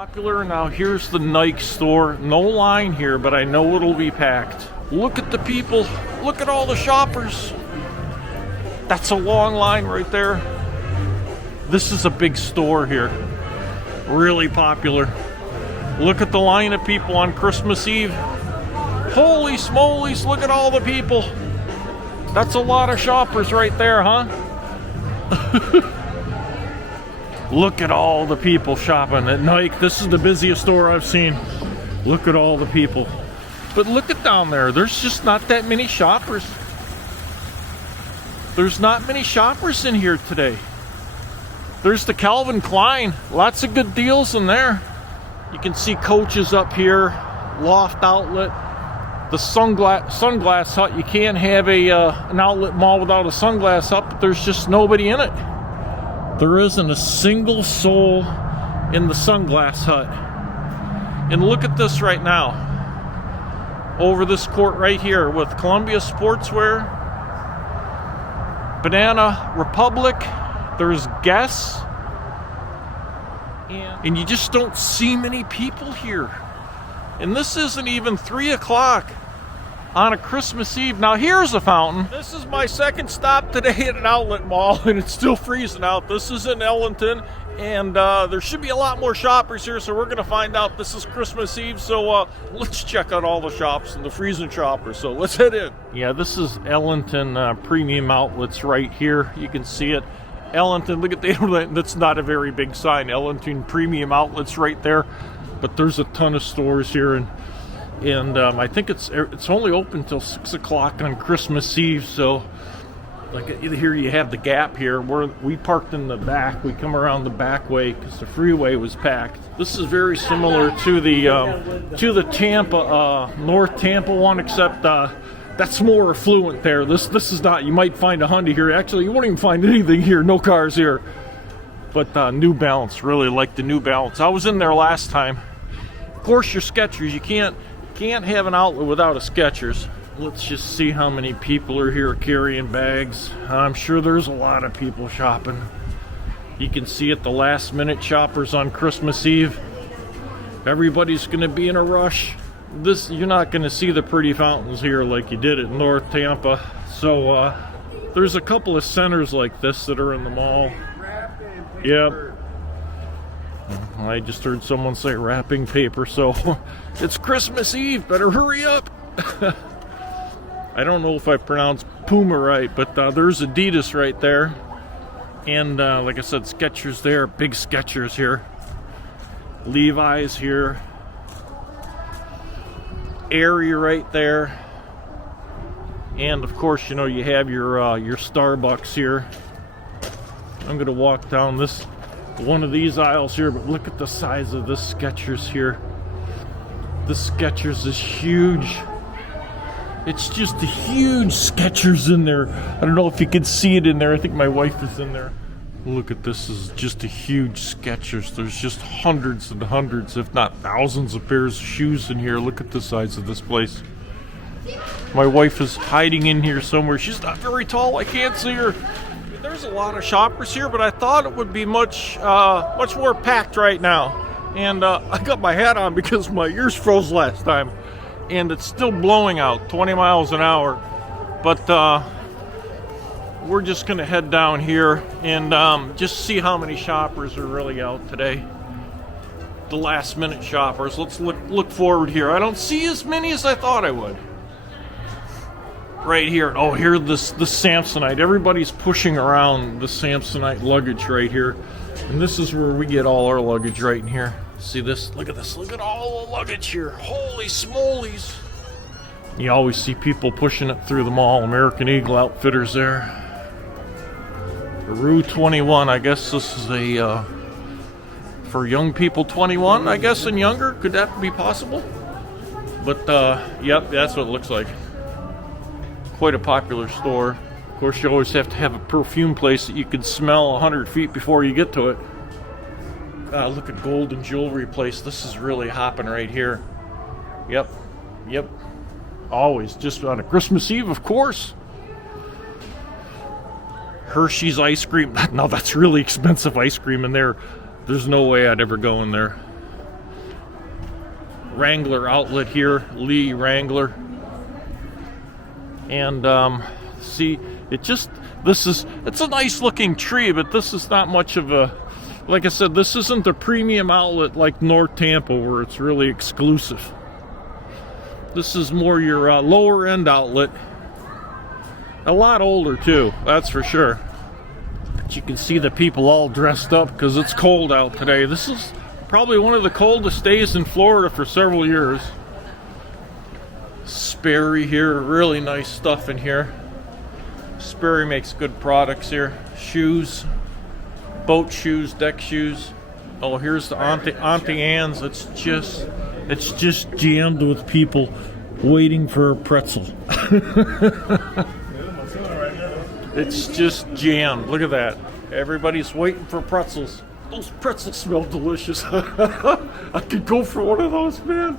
Popular. Now here's the Nike store. No line here, but I know it'll be packed. Look at the people. Look at all the shoppers. That's a long line right there. This is a big store here. Really popular. Look at the line of people on Christmas Eve. Holy smolies, look at all the people. That's a lot of shoppers right there, huh? Look at all the people shopping at Nike. This is the busiest store I've seen. Look at all the people. But look at down there. There's just not that many shoppers. There's not many shoppers in here today. There's the Calvin Klein. Lots of good deals in there. You can see Coaches up here. Loft Outlet. The Sunglass Hut. You can't have an outlet mall without a Sunglass Hut, but there's just nobody in it. There isn't a single soul in the Sunglass Hut. And look at this right now. Over this court right here with Columbia Sportswear, Banana Republic, there's Guess, and you just don't see many people here. And this isn't even 3 o'clock on a Christmas Eve. Now here's a fountain. This is my second stop today at an outlet mall, and it's still freezing out. This is in Ellenton, and there should be a lot more shoppers here, so we're going to find out. This is Christmas Eve, so let's check out all the shops and the freezing shoppers. So let's head in. Yeah, this is Ellenton Premium Outlets right here. You can see it. Ellenton, look at that's not a very big sign. Ellenton Premium Outlets right there. But there's a ton of stores here, and I think it's only open till 6 o'clock on Christmas Eve. So, like here you have the Gap here. We parked in the back. We come around the back way because the freeway was packed. This is very similar to the Tampa North Tampa one, except that's more affluent there. This is not. You might find a Hyundai here. Actually, you won't even find anything here. No cars here. But New Balance, really like the New Balance. I was in there last time. Of course, your Skechers, you can't have an outlet without a Skechers. Let's just see how many people are here carrying bags. I'm sure there's a lot of people shopping. You can see it, the last minute shoppers on Christmas Eve. Everybody's going to be in a rush. You're not going to see the pretty fountains here like you did at North Tampa. So there's a couple of centers like this that are in the mall. Yep. I just heard someone say wrapping paper, so it's Christmas Eve. Better hurry up. I don't know if I pronounced Puma right, but there's Adidas right there. And like I said, Skechers there. Big Skechers here. Levi's here. Aerie right there. And of course, you know, you have your Starbucks here. I'm going to walk down one of these aisles here, but look at the size of this Skechers here. The Skechers is huge. It's just a huge Skechers in there. I don't know if you can see it in there. I think my wife is in there. Look at this. Is just a huge Skechers. There's just hundreds and hundreds, if not thousands of pairs of shoes in here. Look at the size of this place. My wife is hiding in here somewhere. She's not very tall. I can't see her. There's a lot of shoppers here, but I thought it would be much more packed right now. And I got my hat on because my ears froze last time. And it's still blowing out 20 miles an hour. But we're just going to head down here and just see how many shoppers are really out today. The last minute shoppers. Let's look forward here. I don't see as many as I thought I would. Right here. Oh, here the Samsonite. Everybody's pushing around the Samsonite luggage right here. And this is where we get all our luggage, right in here. See this? Look at this. Look at all the luggage here. Holy smolies. You always see people pushing it through the mall. American Eagle Outfitters there. Rue 21. I guess this is for young people 21, I guess, and younger. Could that be possible? But, yep, that's what it looks like. Quite a popular store. Of course, you always have to have a perfume place that you can smell 100 feet before you get to it. Look at gold and jewelry place. This is really hopping right here. Yep. Always just on a Christmas Eve, of course. Hershey's ice cream. Now that's really expensive ice cream in there. There's no way I'd ever go in there. Wrangler outlet here, Lee Wrangler. And see, it's a nice looking tree, but this is not much of a, like I said, this isn't a premium outlet like North Tampa where it's really exclusive. This is more your lower end outlet. A lot older too, that's for sure. But you can see the people all dressed up because it's cold out today. This is probably one of the coldest days in Florida for several years. Sperry here, really nice stuff in here. Sperry makes good products here. Shoes, boat shoes, deck shoes. Oh, here's the Auntie Anne's. It's just jammed with people waiting for a pretzel. It's just jammed. Look at that. Everybody's waiting for pretzels. Those pretzels smell delicious. I could go for one of those, man.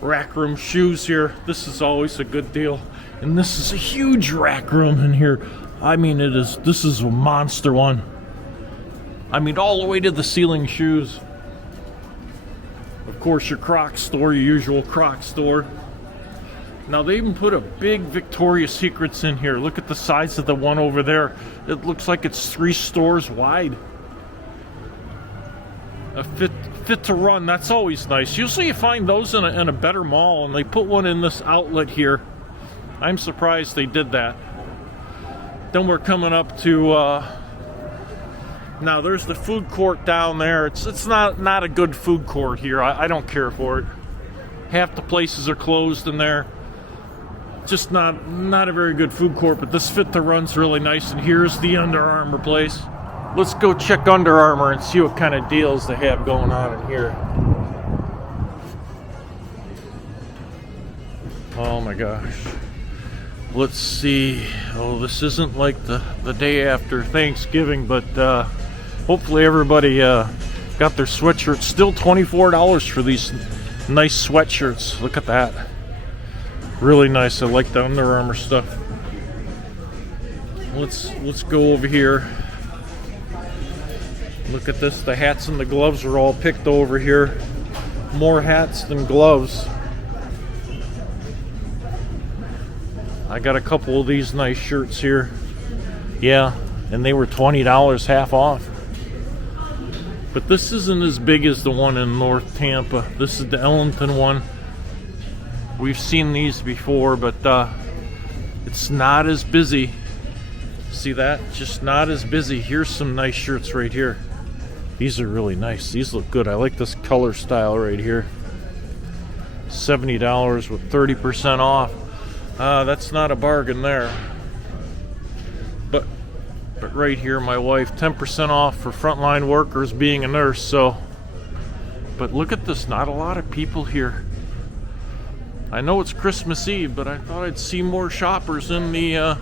Rack room shoes here. This is always a good deal. And this is a huge rack room in here. I mean, this is a monster one. I mean, all the way to the ceiling shoes. Of course, your Crocs store, your usual Crocs store. Now, they even put a big Victoria's Secrets in here. Look at the size of the one over there. It looks like it's 3 stores wide. A fit to run, that's always nice. Usually you find those in a better mall, and they put one in this outlet here. I'm surprised they did that. Then we're coming up to now there's the food court down there. It's not a good food court here. I don't care for it. Half the places are closed in there. Just not a very good food court, but this Fit to Run's really nice. And here's the Under Armour place. Let's go check Under Armour and see what kind of deals they have going on in here. Oh my gosh. Let's see. Oh, this isn't like the day after Thanksgiving, but hopefully everybody got their sweatshirts. Still $24 for these nice sweatshirts. Look at that. Really nice. I like the Under Armour stuff. Let's go over here. Look at this. The hats and the gloves are all picked over here. More hats than gloves. I got a couple of these nice shirts here. Yeah, and they were $20 half off. But this isn't as big as the one in North Tampa. This is the Ellenton one. We've seen these before, but it's not as busy. See that? Just not as busy. Here's some nice shirts right here. These are really nice. These look good. I like this color style right here. $70 with 30% off. That's not a bargain there. But right here, my wife, 10% off for frontline workers being a nurse. So, but look at this. Not a lot of people here. I know it's Christmas Eve, but I thought I'd see more shoppers in the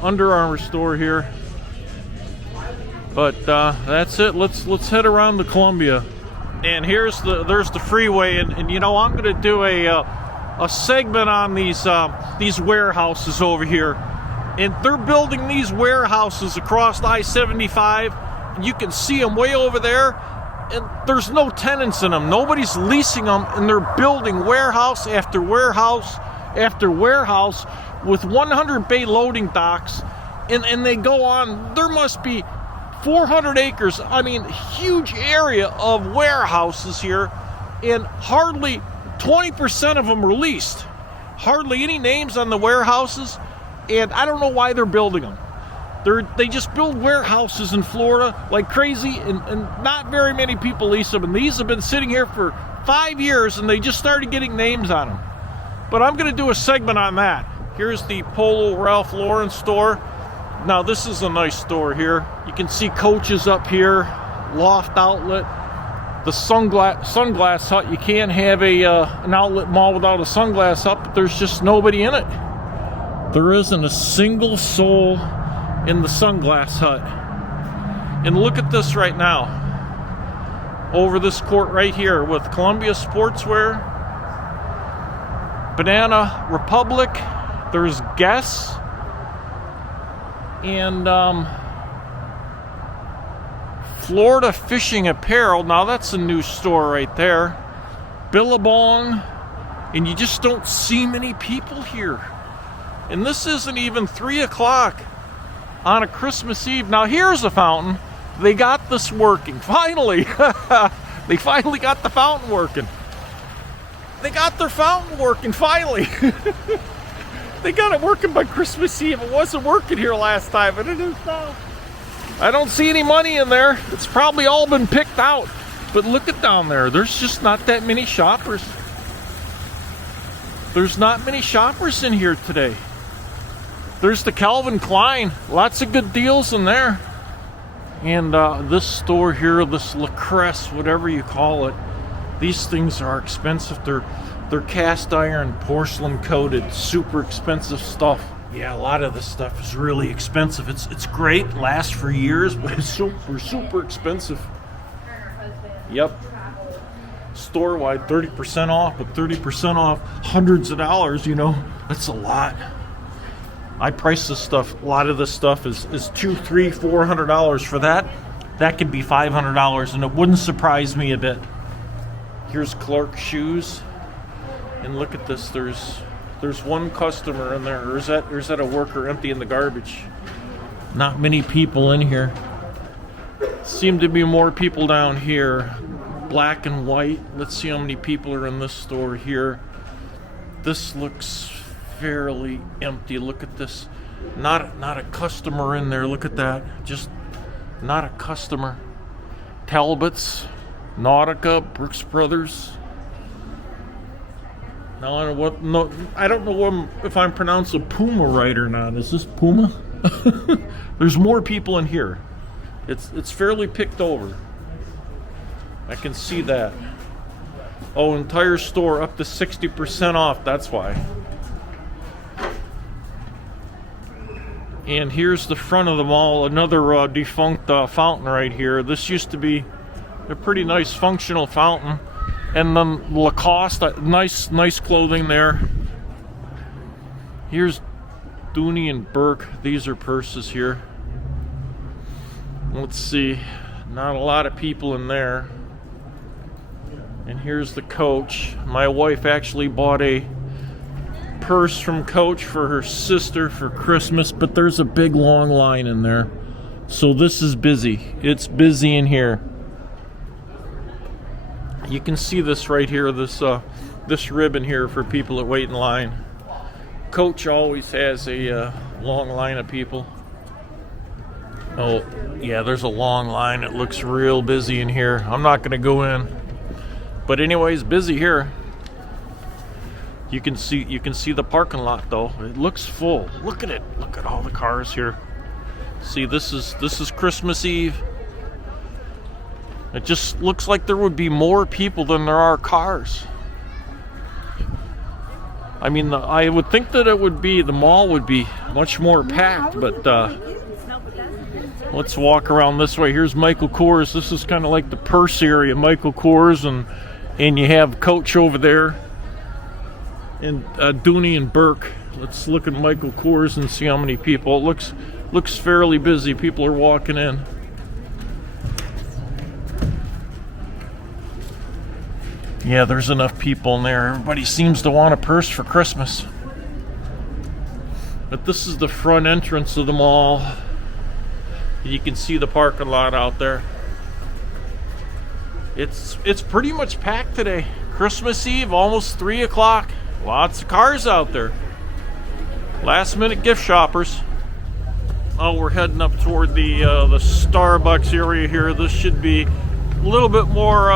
Under Armour store here. But that's it. Let's head around to Columbia. And there's the freeway, and you know, I'm gonna do a segment on these warehouses over here. And they're building these warehouses across I-75. You can see them way over there. And there's no tenants in them. Nobody's leasing them, and they're building warehouse after warehouse after warehouse with 100 bay loading docks. And they go on. There must be 400 acres. I mean, huge area of warehouses here, and hardly 20% of them are leased. Hardly any names on the warehouses, and I don't know why they're building them. They just build warehouses in Florida like crazy, and not very many people lease them. And these have been sitting here for 5 years, and they just started getting names on them. But I'm going to do a segment on that. Here's the Polo Ralph Lauren store. Now, this is a nice store here. You can see Coaches up here, Loft Outlet, the Sunglass Hut. You can't have an outlet mall without a Sunglass Hut, but there's just nobody in it. There isn't a single soul in the Sunglass Hut. And look at this right now. Over this court right here with Columbia Sportswear, Banana Republic, there's Guess, and Florida Fishing Apparel. Now that's a new store right there. Billabong, and you just don't see many people here. And this isn't even 3 o'clock on a Christmas Eve. Now here's a fountain. They got this working, finally. They finally got the fountain working. They got their fountain working, finally. They got it working by Christmas Eve. It wasn't working here last time, but it is now. I don't see any money in there. It's probably all been picked out. But look at down there. There's just not that many shoppers. There's not many shoppers in here today. There's the Calvin Klein. Lots of good deals in there. And this store here, this La Cresse, whatever you call it, these things are expensive. They're cast iron, porcelain coated, super expensive stuff. Yeah, a lot of this stuff is really expensive. It's great, lasts for years, but it's super expensive. Yep. Store-wide, 30% off, but 30% off hundreds of dollars, you know, that's a lot. I price this stuff, a lot of this stuff is $200, $300, $400 for that. That could be $500, and it wouldn't surprise me a bit. Here's Clark shoes, and look at this. There's one customer in there, or is that a worker emptying the garbage? Not many people in here. Seem to be more people down here. Black and white. Let's see how many people are in this store here. This looks fairly empty. Look at this. Not a customer in there. Look at that. Just not a customer. Talbot's, Nautica, Brooks Brothers. Now I don't know if I'm pronouncing Puma right or not. Is this Puma? There's more people in here. It's fairly picked over. I can see that. Oh, entire store up to 60% off. That's why. And here's the front of the mall. Another defunct fountain right here. This used to be a pretty nice functional fountain. And then Lacoste, nice clothing there. Here's Dooney and Burke. These are purses here. Let's see. Not a lot of people in there. And here's the Coach. My wife actually bought a purse from Coach for her sister for Christmas, but there's a big long line in there. So this is busy. It's busy in here. You can see this right here, this ribbon here for people that wait in line. Coach always has a long line of people. Oh, yeah, there's a long line. It looks real busy in here. I'm not going to go in. But anyways, busy here. You can see the parking lot though. It looks full. Look at it. Look at all the cars here. See, this is Christmas Eve. It just looks like there would be more people than there are cars. I mean, I would think that the mall would be much more packed, but let's walk around this way. Here's Michael Kors. This is kind of like the purse area, Michael Kors, and you have Coach over there, and Dooney and Burke. Let's look at Michael Kors and see how many people. It looks fairly busy. People are walking in. Yeah, there's enough people in there. Everybody seems to want a purse for Christmas. But this is the front entrance of the mall. You can see the parking lot out there. It's pretty much packed today. Christmas Eve, almost 3 o'clock. Lots of cars out there. Last minute gift shoppers. Oh, we're heading up toward the Starbucks area here. This should be a little bit more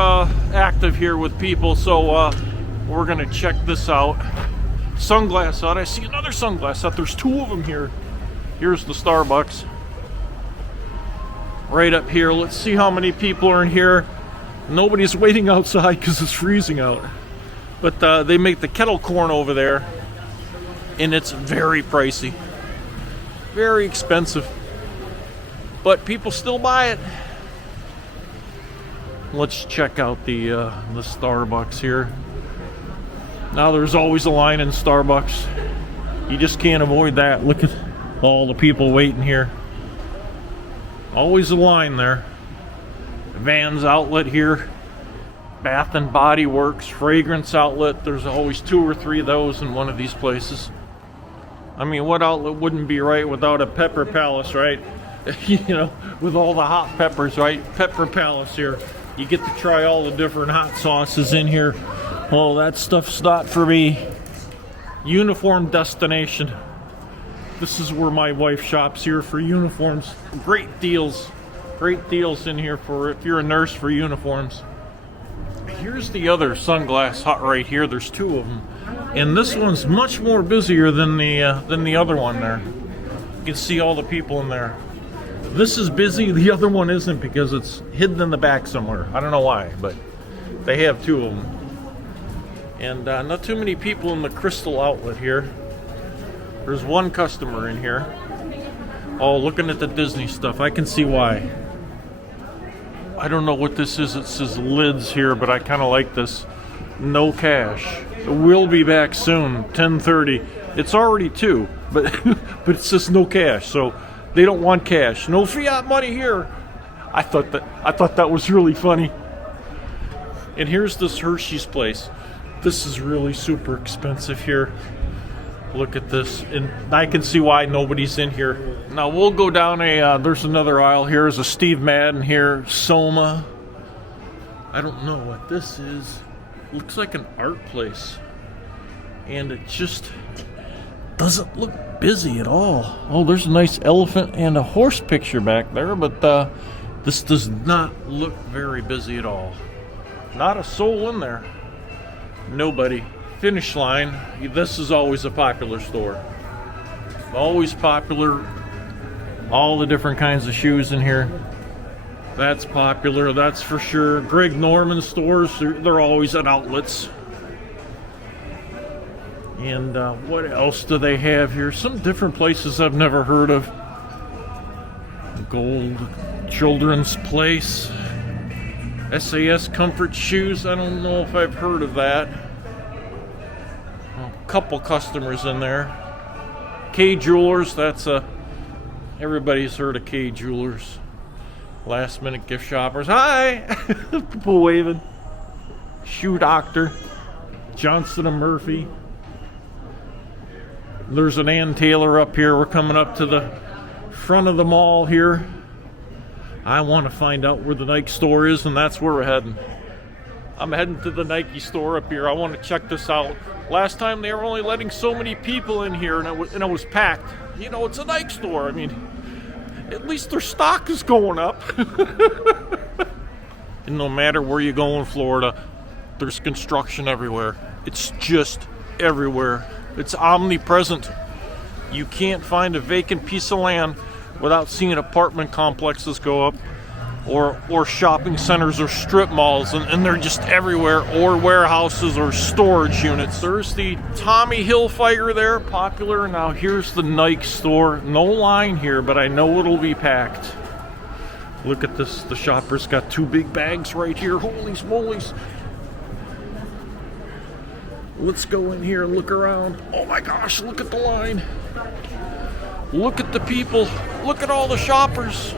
active here with people, so we're gonna check this out. Sunglass out. I see another sunglass out. There's two of them here. Here's the Starbucks right up here. Let's see how many people are in here. Nobody's waiting outside because it's freezing out, but they make the kettle corn over there, and it's very pricey, very expensive, but people still buy it. Let's check out the Starbucks here. Now there's always a line in Starbucks. You just can't avoid that. Look at all the people waiting here. Always a line there. Vans Outlet here. Bath and Body Works, fragrance outlet. There's always 2 or 3 of those in one of these places. I mean, what outlet wouldn't be right without a pepper palace, right? You know, with all the hot peppers, right? Pepper palace here. You get to try all the different hot sauces in here. Oh, that stuff's not for me. Uniform destination. This is where my wife shops here for uniforms. Great deals. Great deals in here for if you're a nurse for uniforms. Here's the other sunglass hut right here. There's 2 of them. And this one's much more busier than the other one there. You can see all the people in there. This is busy, the other one isn't because it's hidden in the back somewhere. I don't know why, but they have 2 of them. And not too many people in the Crystal outlet here. There's 1 customer in here. Oh, looking at the Disney stuff. I can see why. I don't know what this is. It says lids here, but I kind of like this. No cash. We'll be back soon, 10:30. It's already 2, but but it says no cash, so they don't want cash. No fiat money here. I thought that was really funny. And here's this Hershey's place. This is really super expensive here. Look at this, and I can see why nobody's in here. Now we'll go down there's another aisle here. There's a Steve Madden here, Soma. I don't know what this is. Looks like an art place. And it just doesn't look busy at all. Oh, there's a nice elephant and a horse picture back there, but this does not look very busy at all. Not a soul in there. Nobody. Finish Line. This is always a popular store. Always popular. All the different kinds of shoes in here. That's popular, that's for sure. Greg Norman stores, they're always at outlets. And what else do they have here? Some different places I've never heard of. Gold Children's Place. SAS Comfort Shoes, I don't know if I've heard of that. A couple customers in there. K Jewelers, that's everybody's heard of K Jewelers. Last minute gift shoppers. Hi! People waving. Shoe Doctor. Johnston & Murphy. There's an Ann Taylor up here. We're coming up to the front of the mall here. I want to find out where the Nike store is, and that's where we're heading. I'm heading to the Nike store up here. I want to check this out. Last time they were only letting so many people in here, and it was packed. You know, it's a Nike store. I mean, at least their stock is going up. And no matter where you go in Florida, there's construction everywhere. It's just everywhere. It's omnipresent. You can't find a vacant piece of land without seeing apartment complexes go up, or shopping centers or strip malls, and they're just everywhere, or warehouses or storage units. There's the Tommy Hilfiger there, popular. Now here's the Nike store. No line here, but I know it'll be packed. Look at this. The shopper's got 2 big bags right here. Holy smolies. Let's go in here and look around. Oh my gosh, look at the line. Look at the people. Look at all the shoppers.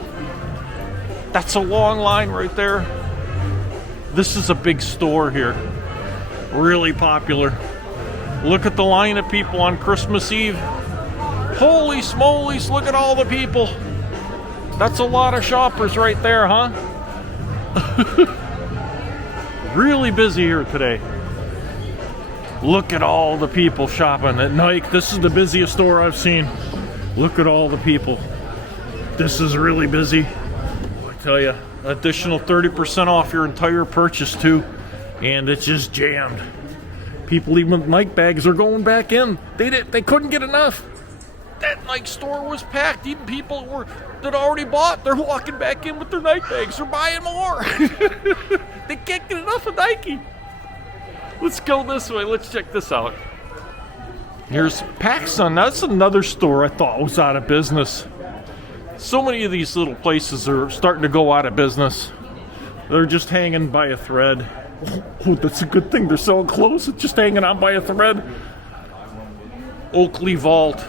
That's a long line right there. This is a big store here. Really popular. Look at the line of people on Christmas Eve. Holy smolies, look at all the people. That's a lot of shoppers right there, huh? Really busy here today. Look at all the people shopping at Nike. This is the busiest store I've seen. Look at all the people. This is really busy. I tell you, additional 30% off your entire purchase too, and it's just jammed. People even with Nike bags are going back in. They couldn't get enough. That Nike store was packed. Even people that already bought, they're walking back in with their Nike bags. They're buying more. They can't get enough of Nike. Let's go this way. Let's check this out. Here's PacSun. Now, that's another store I thought was out of business. So many of these little places are starting to go out of business. They're just hanging by a thread. Oh, that's a good thing. They're so close. It's just hanging on by a thread. Oakley Vault.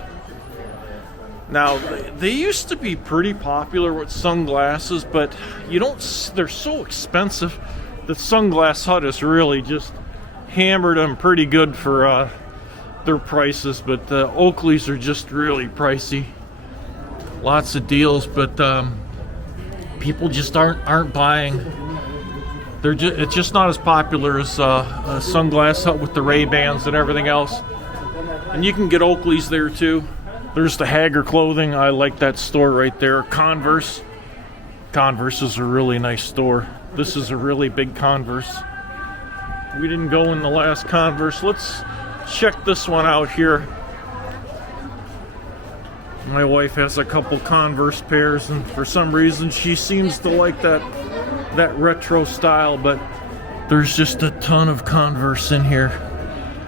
Now, they used to be pretty popular with sunglasses, but they're so expensive the Sunglass Hut has really just hammered them pretty good for their prices, but the Oakleys are just really pricey. Lots of deals, but people just aren't buying. It's just not as popular as Sunglass Hut with the Ray-Bans and everything else. And you can get Oakleys there too. There's the Hager clothing. I like that store right there. Converse. Converse is a really nice store. This is a really big Converse. We didn't go in the last Converse. Let's check this one out here. My wife has a couple Converse pairs, and for some reason she seems to like that retro style, but there's just a ton of Converse in here.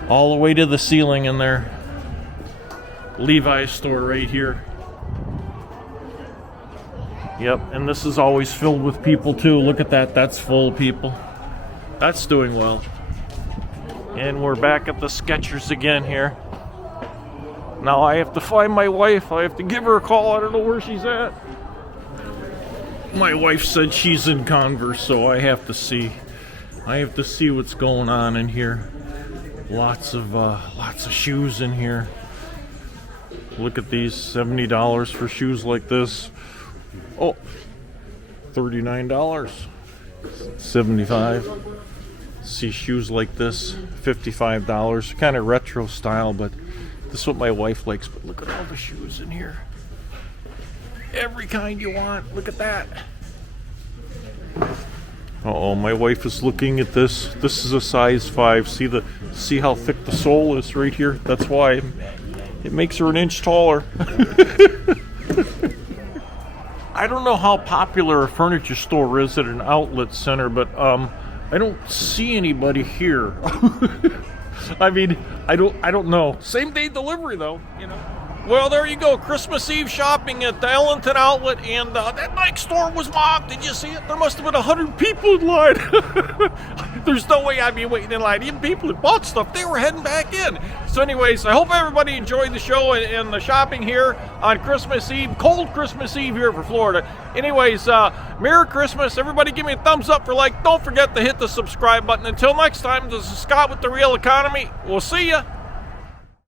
All the way to the ceiling in there. Levi's store right here. Yep, and this is always filled with people too. Look at that, that's full of people. That's doing well. And we're back at the Skechers again here. Now I have to find my wife. I have to give her a call. I don't know where she's at. My wife said she's in Converse, so I have to see. I have to see what's going on in here. Lots of shoes in here. Look at these, $70 for shoes like this. Oh, $39, $75. See shoes like this, $55. Kind of retro style, but this is what my wife likes. But look at all the shoes in here. Every kind you want. Look at that. Uh-oh, my wife is looking at this. This is a size 5. See how thick the sole is right here? That's why it makes her an inch taller. I don't know how popular a furniture store is at an outlet center, but I don't see anybody here. I mean, I don't know. Same day delivery though, you know. Well, there you go. Christmas Eve shopping at the Ellenton outlet, and that Nike store was mobbed. Did you see it? There must have been 100 people in line. There's no way I'd be waiting in line. Even people that bought stuff, they were heading back in. So anyways, I hope everybody enjoyed the show and the shopping here on Christmas Eve. Cold Christmas Eve here for Florida. Anyways, Merry Christmas. Everybody give me a thumbs up for like. Don't forget to hit the subscribe button. Until next time, this is Scott with The Real Economy. We'll see ya.